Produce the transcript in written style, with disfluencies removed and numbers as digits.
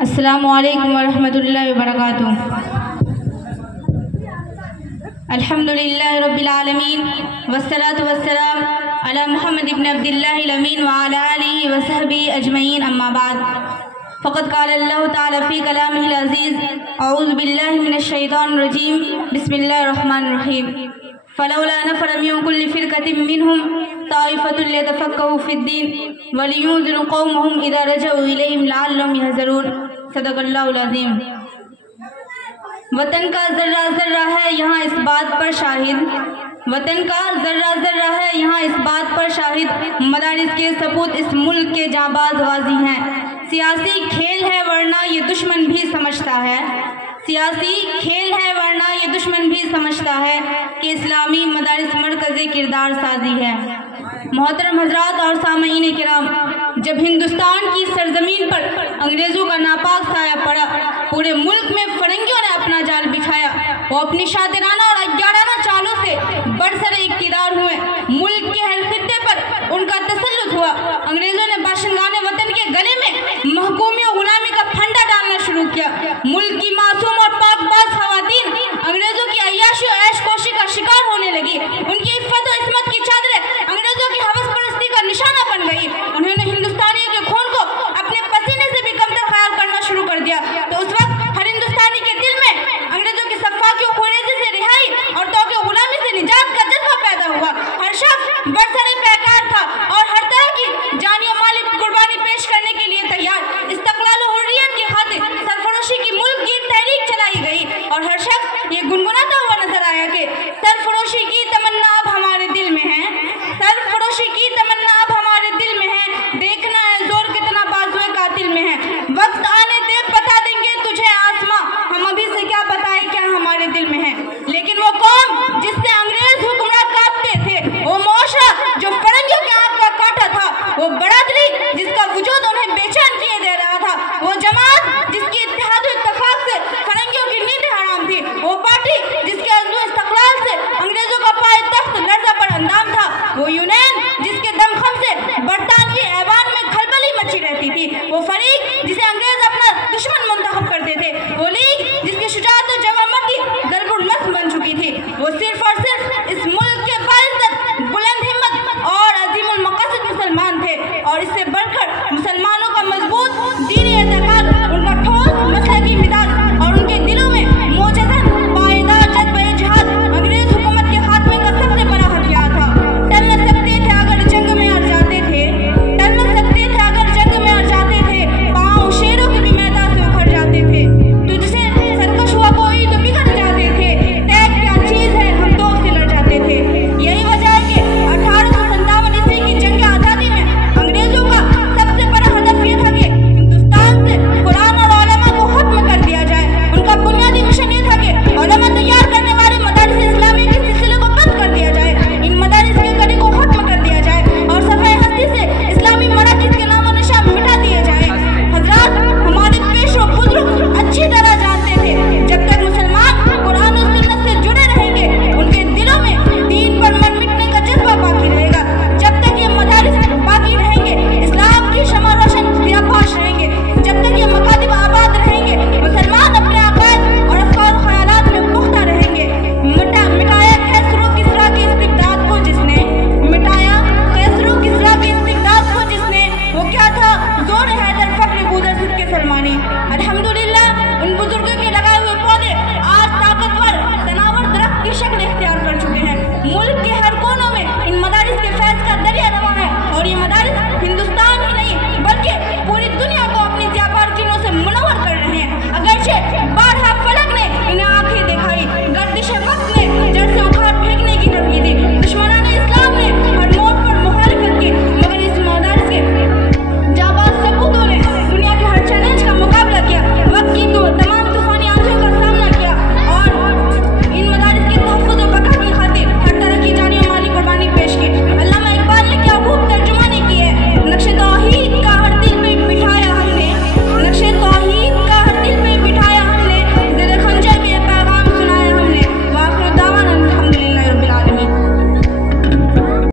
السلام علیکم ورحمۃ اللہ وبرکاتہ۔ الحمدللہ رب العالمین والصلاة والسلام علی محمد ابن عبد اللہ الامین وعلی آلہ وصحبہ اجمعین، اما بعد فقد قال اللہ تعالی فی کلامہ العزیز اعوذ باللہ من الشیطان الرجیم بسم اللہ الرحمن الرحیم فلولا نفر من كل فرقة منهم طائفة ليتفقهوا في الدين ولينذروا قومهم إذا رجعوا إليهم لعلهم يحذرون۔ صدق اللہ العظیم۔ وطن کا ذرہ ذرہ ہے یہاں اس بات پر شاہد، وطن کا ذرہ ذرہ ہے یہاں اس بات پر شاہد، مدارس کے سپوت اس ملک کے جانباز غازی ہیں۔ سیاسی کھیل ہے ورنہ یہ دشمن بھی سمجھتا ہے، سیاسی کھیل ہے ورنہ یہ دشمن بھی سمجھتا ہے کہ اسلامی مدارس مرکز کردار سازی ہے۔ محترم حضرات اور سامعین کرام، جب ہندوستان کی سرزمین پر انگریزوں کا ناپاک سایہ پڑا، پورے ملک میں فرنگیوں نے اپنا جال بچھایا، وہ اپنی شاطرانہ اور اگیارانہ چالوں سے برسر اقتدار ہوئے، ملک کے ہر خطے پر ان کا تسلط ہوا۔ انگریزوں نے باشندگان وطن کے گلے میں محکومی و غلامی کا پھندا ڈالنا شروع کیا۔ ملک کی معصوم اور پاک باز خواتین انگریزوں کی عیاشی و عیش کوشی کا شکار ہونے لگی، ان کی عفت و عصمت کی چادریں انگریزوں کی ہوس پرستی کا نشانہ بن گئی۔ انہوں نے ہندوستانیوں کے خون کو اپنے پسینے سے بھی کمتر خیال کرنا شروع کر دیا۔ تو اس وقت ہر ہندوستانی کے دل میں انگریزوں کی سفاکی و خوریزی سے رہائی اور توقع غلامی سے نجات کا جذبہ پیدا ہوا۔ ہر شخص برسر پیکار تھا اور ہر طرح کی جانی و مالی قربانی پیش کرنے کے لیے تیار۔ استقلال و حریت کی خاطر سرفروشی کی ملک گیر تحریک چلائی گئی اور ہر شخص یہ گنگناتا ہوا نظر آیا کہ سرفروشی کی تمنا اب ہمارے دل میں ہے، سرفروشی کی تمنا اب ہمارے دل میں ہے، دیکھنا ہے زور کتنا بازوئے قاتل میں ہے۔ وقت آنے دے بتا دیں گے تجھے آسماں، ہم ابھی سے کیا بتائیں کیا ہمارے دل میں ہے۔ لیکن وہ قوم جس سے انگریز حکمراں کانپتے تھے، وہ معاشرہ جو فرنگیوں کے آنکھ کا کاٹا تھا، وہ برادری جس کا وجود انہیں بے چین کیے دے رہا تھا، وہ جماعت جس کی اتحاد و اتفاق سے فرنگیوں کی نیند حرام تھی، وہ پارٹی جس کے عزم و استقلال سے انگریزوں کا پائے تخت لرزہ پر اندام تھا، وہ یونین جس کے دمخم سے برطانوی ایوان میں کھلبلی مچی رہتی تھی، وہ فریق جسے انگریز اپنا دشمن منتخب